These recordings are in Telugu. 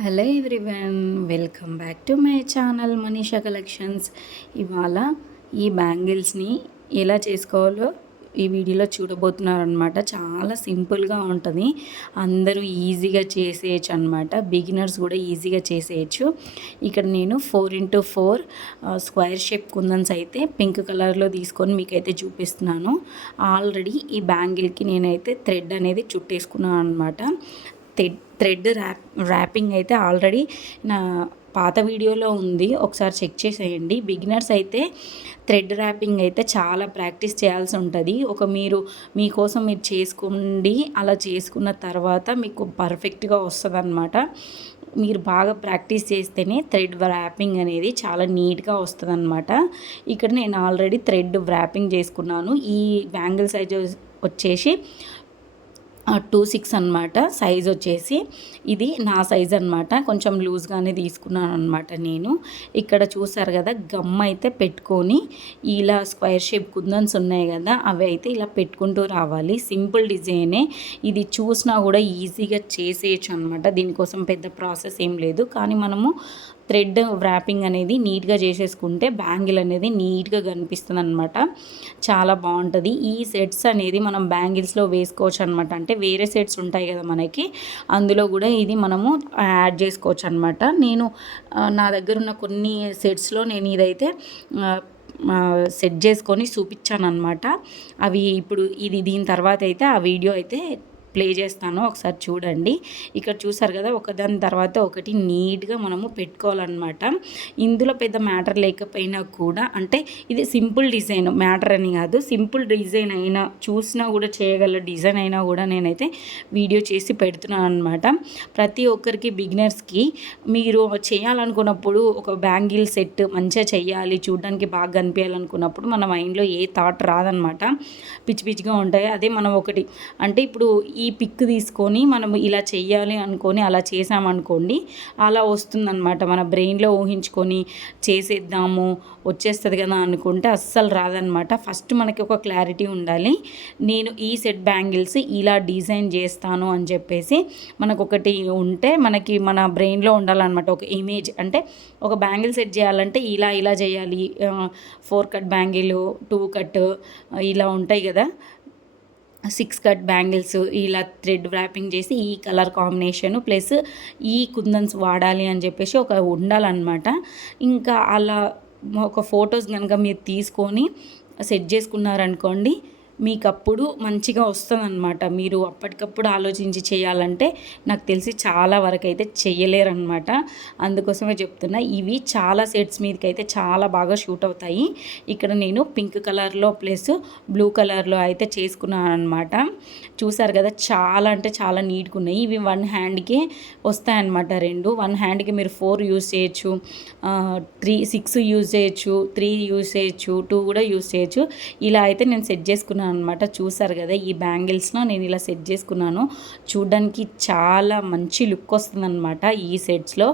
Hello everyone welcome back to my channel Manisha collections. ఇవాళ ఈ బ్యాంగిల్స్ని ఎలా చేసుకోవాలో ఈ వీడియోలో చూడబోతున్నారనమాట చాలా సింపుల్గా ఉంటుంది. అందరూ ఈజీగా చేసేయచ్చు అనమాట బిగినర్స్ కూడా ఈజీగా చేసేయచ్చు. ఇక్కడ నేను four into four square shape కుందన్స్ అయితే పింక్ కలర్లో తీసుకొని మీకైతే చూపిస్తున్నాను. ఆల్రెడీ ఈ బ్యాంగిల్కి నేనైతే థ్రెడ్ అనేది చుట్టేసుకున్నాను అనమాట థ్రెడ్ ర్యాప్ ర్యాపింగ్ అయితే ఆల్రెడీ నా పాత వీడియోలో ఉంది. ఒకసారి చెక్ చేసేయండి. బిగినర్స్ అయితే థ్రెడ్ ర్యాపింగ్ అయితే చాలా ప్రాక్టీస్ చేయాల్సి ఉంటుంది. ఒక మీరు మీకోసం మీరు చేసుకోండి. అలా చేసుకున్న తర్వాత మీకు పర్ఫెక్ట్గా వస్తుంది అనమాట మీరు బాగా ప్రాక్టీస్ చేస్తేనే థ్రెడ్ ర్యాపింగ్ అనేది చాలా నీట్గా వస్తుంది అనమాట ఇక్కడ నేను ఆల్రెడీ థ్రెడ్ ర్యాపింగ్ చేసుకున్నాను. ఈ బ్యాంగిల్ సైజ్ వచ్చేసి టూ సిక్స్ అనమాట సైజ్ వచ్చేసి ఇది నా సైజ్ అనమాట కొంచెం లూజ్గానే తీసుకున్నాను అనమాట నేను. ఇక్కడ చూసారు కదా గమ్ అయితే పెట్టుకొని ఇలా స్క్వేర్ షేప్ కుందన్స్ ఉన్నాయి కదా అవి అయితే ఇలా పెట్టుకుంటూ రావాలి. సింపుల్ డిజైనే. ఇది చూసినా కూడా ఈజీగా చేసేయచ్చు అనమాట దీనికోసం పెద్ద ప్రాసెస్ ఏం లేదు. కానీ మనము థ్రెడ్ వ్రాపింగ్ అనేది నీట్గా చేసేసుకుంటే బ్యాంగిల్ అనేది నీట్గా కనిపిస్తుంది అనమాట చాలా బాగుంటుంది. ఈ సెట్స్ అనేది మనం బ్యాంగిల్స్లో వేసుకోవచ్చు అనమాట అంటే వేరే సెట్స్ ఉంటాయి కదా మనకి అందులో కూడా ఇది మనము యాడ్ చేసుకోవచ్చు అనమాట నేను నా దగ్గర ఉన్న కొన్ని సెట్స్లో నేను ఇదైతే సెట్ చేసుకొని చూపించాను అనమాట అవి ఇప్పుడు ఇది దీని తర్వాత అయితే ఆ వీడియో అయితే ప్లే చేస్తాను ఒకసారి చూడండి. ఇక్కడ చూసారు కదా ఒకదాని తర్వాత ఒకటి నీట్గా మనము పెట్టుకోవాలన్నమాట. ఇందులో పెద్ద మ్యాటర్ లేకపోయినా కూడా అంటే ఇది సింపుల్ డిజైన్ మ్యాటర్ అని కాదు సింపుల్ డిజైన్ అయినా చూసినా కూడా చేయగల డిజైన్ అయినా కూడా నేనైతే వీడియో చేసి పెడుతున్నాను అనమాట ప్రతి ఒక్కరికి బిగినర్స్కి మీరు చేయాలనుకున్నప్పుడు ఒక బ్యాంగిల్ సెట్ మంచిగా చేయాలి చూడడానికి బాగా కనిపించాలనుకున్నప్పుడు మన మైండ్లో ఏ థాట్ రాదనమాట పిచ్చి పిచ్చిగా ఉంటాయి. అదే మనం ఒకటి అంటే ఇప్పుడు ఈ ఈ పిక్ తీసుకొని మనం ఇలా చెయ్యాలి అనుకొని అలా చేసామనుకోండి అలా వస్తుందన్నమాట. మన బ్రెయిన్లో ఊహించుకొని చేసేద్దాము వచ్చేస్తుంది కదా అనుకుంటే అస్సలు రాదనమాట ఫస్ట్ మనకి ఒక క్లారిటీ ఉండాలి. నేను ఈ సెట్ బ్యాంగిల్స్ ఇలా డిజైన్ చేస్తాను అని చెప్పేసి మనకు ఒకటి ఉంటే మనకి మన బ్రెయిన్లో ఉండాలన్నమాట. ఒక ఇమేజ్ అంటే ఒక బ్యాంగిల్ సెట్ చేయాలంటే ఇలా ఇలా చేయాలి. Four cut bangle two cut ఇలా ఉంటాయి కదా. సిక్స్ కట్ బ్యాంగిల్స్ ఇలా థ్రెడ్ వ్రాపింగ్ చేసి ఈ కలర్ కాంబినేషను ప్లస్ ఈ కుందన్స్ వాడాలి అని చెప్పేసి ఒక ఉండాలన్నమాట. ఇంకా అలా ఒక ఫొటోస్ కనుక మీరు తీసుకొని సెట్ చేసుకున్నారనుకోండి మీకు అప్పుడు మంచిగా వస్తుందన్నమాట. మీరు అప్పటికప్పుడు ఆలోచించి చేయాలంటే నాకు తెలిసి చాలా వరకు అయితే చేయలేరనమాట అందుకోసమే చెప్తున్నా ఇవి చాలా సెట్స్ మీదకి అయితే చాలా బాగా షూట్ అవుతాయి. ఇక్కడ నేను పింక్ కలర్లో ప్లస్ బ్లూ కలర్లో అయితే చేసుకున్నాను అనమాట చూసారు కదా చాలా అంటే చాలా నీట్గా ఉన్నాయి. ఇవి వన్ హ్యాండ్కి వస్తాయన్నమాట రెండు. వన్ హ్యాండ్కి మీరు ఫోర్ యూస్ చేయొచ్చు త్రీ సిక్స్ యూజ్ చేయొచ్చు త్రీ యూజ్ చేయొచ్చు టూ కూడా యూజ్ చేయొచ్చు. ఇలా అయితే నేను సెట్ చేసుకున్నాను. చేసుకున్నాను అనమాట చూసారు కదా ఈ బ్యాంగిల్స్లో నేను ఇలా సెట్ చేసుకున్నాను. చూడడానికి చాలా మంచి లుక్ వస్తుందన్నమాట ఈ సెట్స్లో.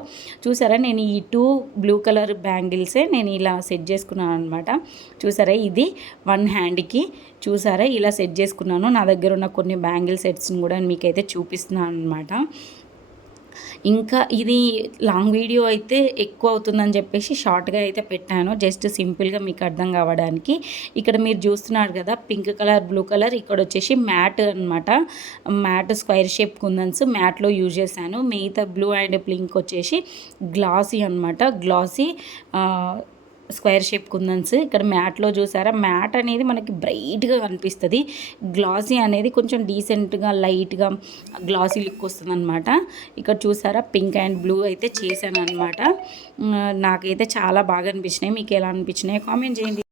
చూసారా నేను ఈ టూ బ్లూ కలర్ బ్యాంగిల్సే నేను ఇలా సెట్ చేసుకున్నాను అనమాట చూసారా ఇది వన్ హ్యాండ్కి. చూసారా ఇలా సెట్ చేసుకున్నాను. నా దగ్గర ఉన్న కొన్ని బ్యాంగిల్ సెట్స్ని కూడా మీకైతే చూపిస్తున్నాను అనమాట ఇంకా ఇది లాంగ్ వీడియో అయితే ఎక్కువ అవుతుందని చెప్పేసి షార్ట్గా అయితే పెట్టాను. జస్ట్ సింపుల్గా మీకు అర్థం కావడానికి. ఇక్కడ మీరు చూస్తున్నారు కదా పింక్ కలర్ బ్లూ కలర్. ఇక్కడ వచ్చేసి మ్యాట్ అనమాట మ్యాట్ స్క్వైర్ షేప్ కుందన్స్ మ్యాట్లో యూజ్ చేశాను. మిగతా బ్లూ అండ్ పింక్ వచ్చేసి గ్లాసీ అనమాట గ్లాసీ స్క్వేర్ షేప్ కుందన్స్. ఇక్కడ మ్యాట్లో చూసారా? మ్యాట్ అనేది మనకి బ్రైట్గా కనిపిస్తుంది. గ్లాసీ అనేది కొంచెం డీసెంట్గా లైట్గా గ్లాసీ లుక్ వస్తుంది అనమాట ఇక్కడ చూసారా? పింక్ అండ్ బ్లూ అయితే చేశాను అనమాట నాకైతే చాలా బాగా అనిపించినాయి. మీకు ఎలా అనిపించినాయి కామెంట్ చేయండి.